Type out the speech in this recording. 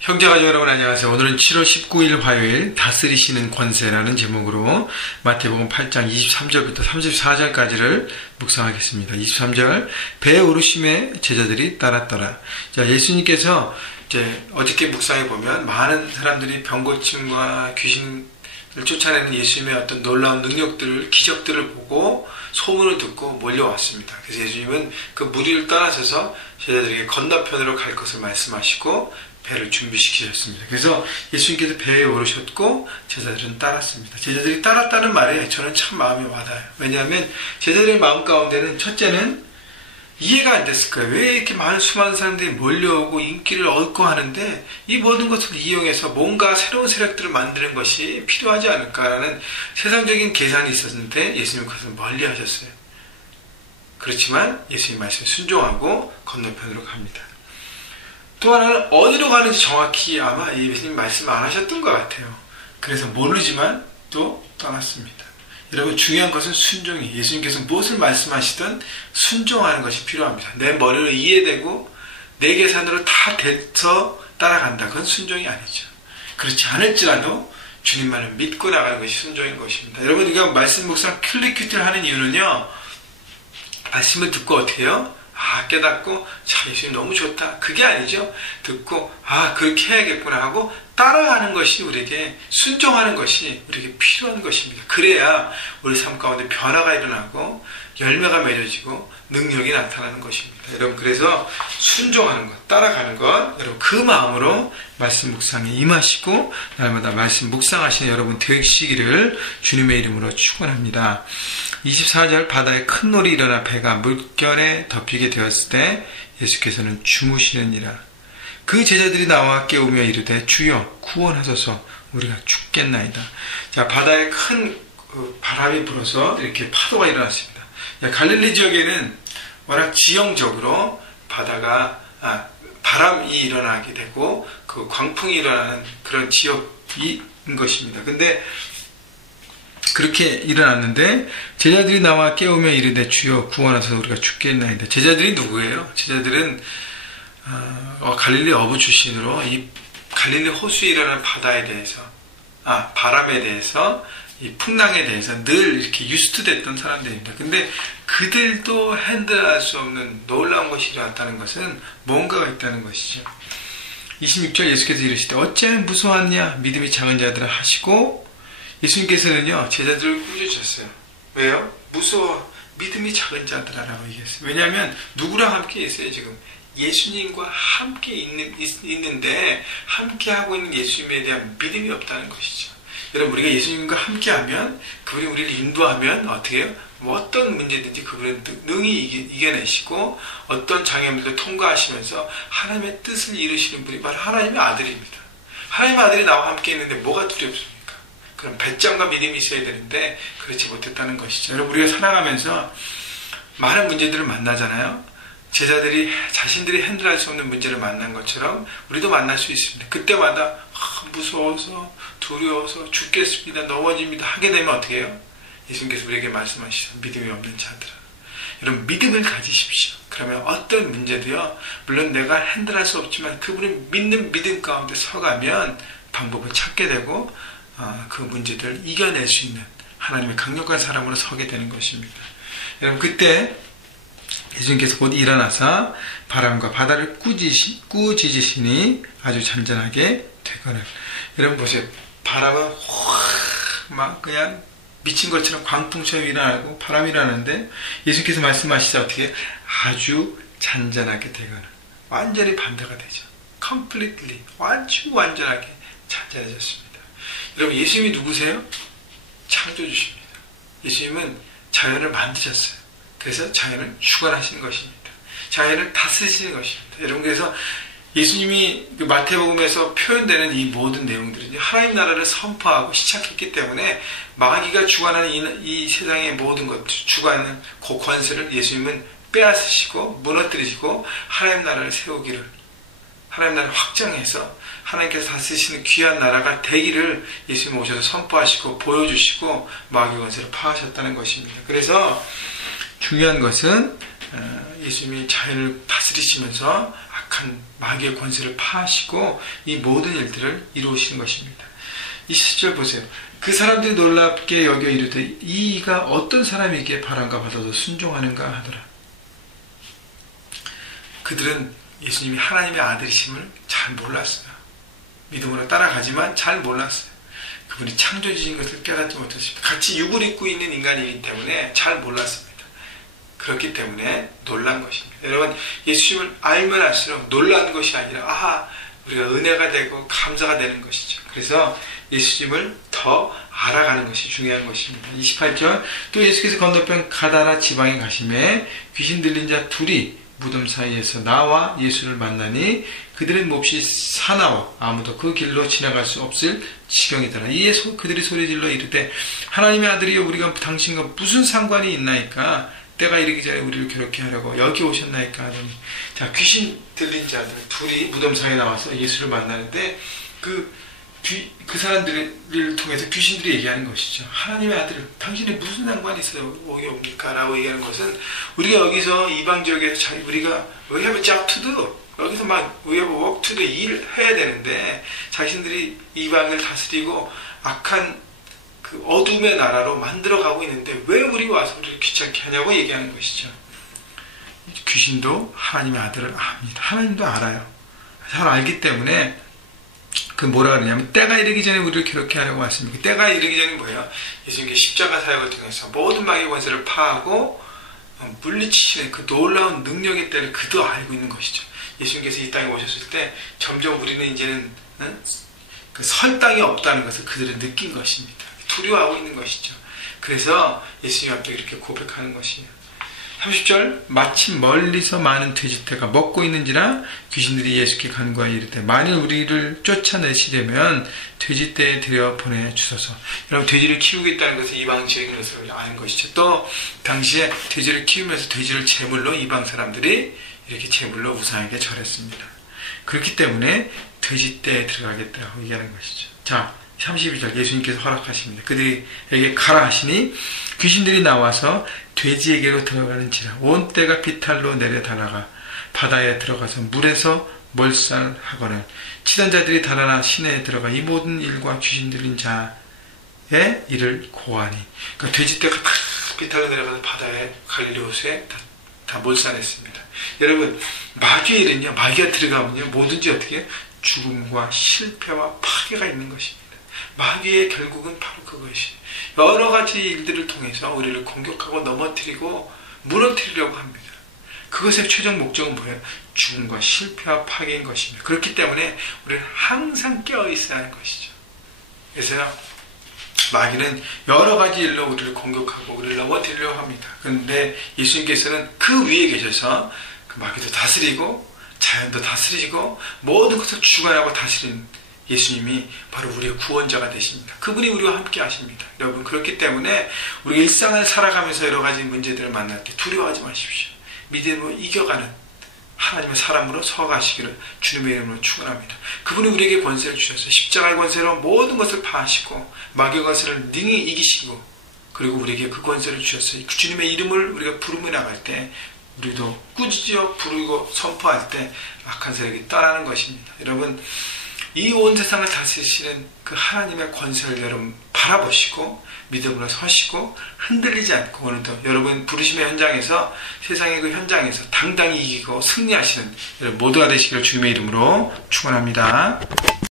형제가족 여러분 안녕하세요. 오늘은 7월 19일 화요일 다스리시는 권세라는 제목으로 마태복음 8장 23절부터 34절까지를 묵상하겠습니다. 23절 배 오르심에 제자들이 따랐더라. 자, 예수님께서 이제 어저께 묵상해 보면 많은 사람들이 병고침과 귀신을 쫓아내는 예수님의 어떤 놀라운 능력들을, 기적들을 보고 소문을 듣고 몰려왔습니다. 그래서 예수님은 그 무리를 떠나셔서 제자들에게 건너편으로 갈 것을 말씀하시고 배를 준비시키셨습니다. 그래서 예수님께서 배에 오르셨고 제자들은 따랐습니다. 제자들이 따랐다는 말에 저는 참 마음이 와닿아요. 왜냐하면 제자들의 마음 가운데는 첫째는 이해가 안 됐을 거예요. 왜 이렇게 수많은 사람들이 몰려오고 인기를 얻고 하는데 이 모든 것을 이용해서 뭔가 새로운 세력들을 만드는 것이 필요하지 않을까라는 세상적인 계산이 있었는데 예수님은 그것을 멀리 하셨어요. 그렇지만 예수님 말씀에 순종하고 건너편으로 갑니다. 또 하나는 어디로 가는지 정확히 아마 예수님 말씀을 안 하셨던 것 같아요. 그래서 모르지만 또 떠났습니다. 여러분, 중요한 것은 순종이에요. 예수님께서 무엇을 말씀하시든 순종하는 것이 필요합니다. 내 머리로 이해되고 내 계산으로 다 돼서 따라간다. 그건 순종이 아니죠. 그렇지 않을지라도 주님만을 믿고 나가는 것이 순종인 것입니다. 여러분, 우리가 말씀 묵상 클릭큐티를 하는 이유는요, 말씀을 듣고 어떻게 해요? 깨닫고, 참, 예수님 너무 좋다. 그게 아니죠. 듣고, 그렇게 해야겠구나 하고 따라가는 것이 우리에게, 순종하는 것이 우리에게 필요한 것입니다. 그래야 우리 삶 가운데 변화가 일어나고, 열매가 맺어지고, 능력이 나타나는 것입니다. 여러분, 그래서 순종하는 것, 따라가는 것, 여러분, 그 마음으로 말씀 묵상에 임하시고, 날마다 말씀 묵상하시는 여러분 되시기를 주님의 이름으로 축원합니다. 24절 바다에 큰 놀이 일어나 배가 물결에 덮이게 되었을 때 예수께서는 주무시느니라. 그 제자들이 나와 깨우며 이르되 주여 구원하소서 우리가 죽겠나이다. 자, 바다에 큰 바람이 불어서 이렇게 파도가 일어났습니다. 갈릴리 지역에는 워낙 지형적으로 바람이 일어나게 되고 그 광풍이 일어나는 그런 지역인 것입니다. 근데 그렇게 일어났는데 제자들이 나와 깨우며 이르되 주여 구원하소서 우리가 죽겠나이다. 제자들이 누구예요? 제자들은 갈릴리 어부 출신으로 이 갈릴리 호수에 일어나는 바다에 대해서 바람에 대해서 이 풍랑에 대해서 늘 이렇게 유스트됐던 사람들입니다. 근데 그들도 핸들할 수 없는 놀라운 것이 일어났다는 것은 뭔가가 있다는 것이죠. 26절 예수께서 이르시되 어찌하여 무서웠냐 믿음이 작은 자들아 하시고 예수님께서는요, 제자들을 꾸짖으셨어요. 왜요? 무서워. 믿음이 작은 자들아라고 얘기했어요. 왜냐하면 누구랑 함께 있어요, 지금? 예수님과 함께 있는데, 함께 하고 있는 예수님에 대한 믿음이 없다는 것이죠. 여러분, 우리가 예수님과 함께 하면, 그분이 우리를 인도하면, 어떻게 해요? 어떤 문제든지 그분은 능히 이겨내시고, 어떤 장애물도 통과하시면서, 하나님의 뜻을 이루시는 분이 바로 하나님의 아들입니다. 하나님의 아들이 나와 함께 있는데, 뭐가 두렵습니까? 그런 배짱과 믿음이 있어야 되는데 그렇지 못했다는 것이죠. 여러분, 우리가 살아가면서 많은 문제들을 만나잖아요. 제자들이 자신들이 핸들할 수 없는 문제를 만난 것처럼 우리도 만날 수 있습니다. 그때마다 무서워서 두려워서 죽겠습니다, 넘어집니다 하게 되면 어떻게 해요? 예수님께서 우리에게 말씀하시죠. 믿음이 없는 자들아, 여러분 믿음을 가지십시오. 그러면 어떤 문제도요, 물론 내가 핸들할 수 없지만 그분을 믿는 믿음 가운데 서가면 방법을 찾게 되고 그 문제들을 이겨낼 수 있는 하나님의 강력한 사람으로 서게 되는 것입니다. 여러분, 그때 예수님께서 곧 일어나사 바람과 바다를 꾸짖으시니 아주 잔잔하게 되거늘. 여러분 보세요. 바람은 막 그냥 미친 것처럼 광풍처럼 일어나고 바람이 일어나는데 예수님께서 말씀하시자 어떻게 아주 잔잔하게 되거늘. 완전히 반대가 되죠. completely, 아주 완전하게 잔잔해졌습니다. 여러분, 예수님이 누구세요? 창조주십니다. 예수님은 자연을 만드셨어요. 그래서 자연을 주관하시는 것입니다. 자연을 다스리시는 것입니다. 여러분, 그래서 예수님이 마태복음에서 표현되는 이 모든 내용들은 하나님 나라를 선포하고 시작했기 때문에 마귀가 주관하는 이 세상의 모든 것, 주관하는 그 권세를 예수님은 빼앗으시고 무너뜨리시고 하나님 나라를 세우기를, 하나님 나라를 확장해서 하나님께서 다스리시는 귀한 나라가 되기를 예수님 오셔서 선포하시고 보여주시고 마귀 권세를 파하셨다는 것입니다. 그래서 중요한 것은 예수님이 자연을 다스리시면서 악한 마귀의 권세를 파하시고 이 모든 일들을 이루시는 것입니다. 27절 보세요. 그 사람들이 놀랍게 여겨 이르되 이가 어떤 사람이기에 바람과 바다도 순종하는가 하더라. 그들은 예수님이 하나님의 아들이심을 잘 몰랐어요. 믿음으로 따라가지만 잘 몰랐어요. 그분이 창조주신 것을 깨닫지 못했습니다. 같이 육을 입고 있는 인간이기 때문에 잘 몰랐습니다. 그렇기 때문에 놀란 것입니다. 여러분, 예수님을 알면 알수록 놀란 것이 아니라 우리가 은혜가 되고 감사가 되는 것이죠. 그래서 예수님을 더 알아가는 것이 중요한 것입니다. 28절, 또 예수께서 건너편 가다라 지방에 가심에 귀신 들린 자 둘이 무덤 사이에서 나와 예수를 만나니 그들은 몹시 사나워 아무도 그 길로 지나갈 수 없을 지경이더라. 이에 그들이 소리질러 이르되 하나님의 아들이여 우리가 당신과 무슨 상관이 있나이까? 때가 이르기 전에 우리를 괴롭게 하려고 여기 오셨나이까 하더니, 자, 귀신 들린 자들 둘이 무덤 사이에 나와서 예수를 만나는데 그 사람들을 통해서 귀신들이 얘기하는 것이죠. 하나님의 아들, 당신이 무슨 상관이 있어요? 여기 옵니까? 라고 얘기하는 것은 우리가 여기서 이방 지역에서 우리가 we have a job to do. 여기서 막 we have work to do 일 해야 되는데 자신들이 이방을 다스리고 악한 그 어둠의 나라로 만들어가고 있는데 왜 우리 와서 우리를 귀찮게 하냐고 얘기하는 것이죠. 귀신도 하나님의 아들을 압니다. 하나님도 알아요. 잘 알기 때문에 그 뭐라 그러냐면 때가 이르기 전에 우리를 괴롭게 하려고 왔습니다. 때가 이르기 전에 뭐예요? 예수님께 십자가 사역을 통해서 모든 마귀의 권세를 파하고 물리치시는 그 놀라운 능력의 때를 그도 알고 있는 것이죠. 예수님께서 이 땅에 오셨을 때 점점 우리는 이제는 그 설 땅이 없다는 것을 그들은 느낀 것입니다. 두려워하고 있는 것이죠. 그래서 예수님 앞에 이렇게 고백하는 것이에요. 30절, 마침 멀리서 많은 돼지떼가 먹고 있는지라 귀신들이 예수께 간구하여 이르되 만일 우리를 쫓아내시려면 돼지떼에 들여 보내주소서. 여러분, 돼지를 키우겠다는 것은 이방 지역인 것을 아는 것이죠. 또 당시에 돼지를 키우면서 돼지를 제물로 이방 사람들이 이렇게 제물로 우상에게 절했습니다. 그렇기 때문에 돼지떼에 들어가겠다고 얘기하는 것이죠. 자, 32절, 예수님께서 허락하십니다. 그들에게 가라 하시니 귀신들이 나와서 돼지에게로 들어가는지라 온 떼가 비탈로 내려 달아가 바다에 들어가서 물에서 몰살하거늘 치던 자들이 달아나 시내에 들어가 이 모든 일과 귀신 들린 자의 일을 고하니, 그러니까 돼지떼가 다 비탈로 내려가서 바다에 갈릴리 호수에 다 몰살했습니다. 여러분, 마귀의 일은요, 마귀가 들어가면요 뭐든지 어떻게 해요? 죽음과 실패와 파괴가 있는 것입니다. 마귀의 결국은 바로 그것이 여러 가지 일들을 통해서 우리를 공격하고 넘어뜨리고 무너뜨리려고 합니다. 그것의 최종 목적은 뭐예요? 죽음과 실패와 파괴인 것입니다. 그렇기 때문에 우리는 항상 깨어있어야 하는 것이죠. 그래서 마귀는 여러 가지 일로 우리를 공격하고 우리를 넘어뜨리려고 합니다. 그런데 예수님께서는 그 위에 계셔서 그 마귀도 다스리고 자연도 다스리고 모든 것을 주관하고 다스리는 예수님이 바로 우리의 구원자가 되십니다. 그분이 우리와 함께 하십니다. 여러분, 그렇기 때문에 우리가 일상을 살아가면서 여러 가지 문제들을 만날 때 두려워하지 마십시오. 믿음으로 이겨가는 하나님의 사람으로 서가시기를 주님의 이름으로 축원합니다. 그분이 우리에게 권세를 주셔서 십자가의 권세로 모든 것을 파하시고 마귀의 권세를 능히 이기시고 그리고 우리에게 그 권세를 주셨어요. 주님의 이름을 우리가 부르며 나갈 때 우리도 꾸짖어 부르고 선포할 때 악한 세력이 떠나는 것입니다. 여러분, 이 온 세상을 다스리시는 그 하나님의 권세를 여러분 바라보시고 믿음으로 서시고 흔들리지 않고 오늘도 여러분 부르심의 현장에서 세상의 그 현장에서 당당히 이기고 승리하시는 여러분 모두가 되시기를 주님의 이름으로 축원합니다.